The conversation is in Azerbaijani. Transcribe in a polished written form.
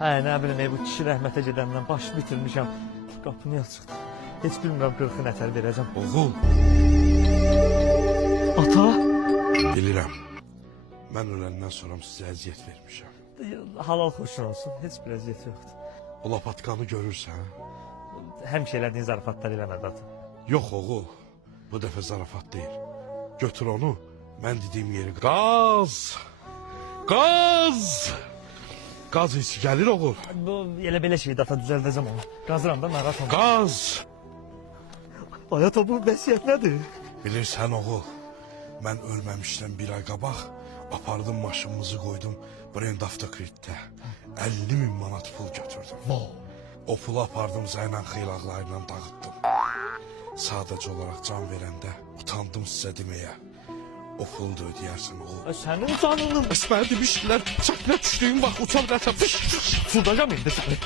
Hə, nə bilim, bu kişi rəhmətə gedəndən başını bitirmişəm. Qapını açıqdı. Heç bilmirəm 40 nətər verəcəm. Oğul, Ata? bilirəm. Mən öləndən sonra sizə əziyyət vermişəm. Halal xoşun olsun, heç bir əziyyət yoxdur. O lapatkanı görürsən? Həmişə elədiyin zarafatlar eləmədi ata. Yox oğul, bu dəfə zarafat deyil. Götür onu, mən dediyim yeri qaz! Qaz! Qaz heç gəlir oğul. Bu elə belə şeydir ata, düzəldəcəm onu. Qazıram da narahat olma. Qaz! Ay ata, bu vəsiyyət nədir? Bilirsən oğul, mən ölməmişdən bir ay qabaq apardım maşınımızı qoydum Brend Avtokritdə. 50.000 manat pul götürdüm. O pulu apardım Zəynan xeylaqlarıyla dağıtdım. Sadəcə olaraq can verəndə utandım sizə deməyə. O pulu da ödəyərsən oğul. Sənin canının... Əsməni demişdilər, çəpinə düşdüyün vaxt uça bilərsən. Fudacam indi səni.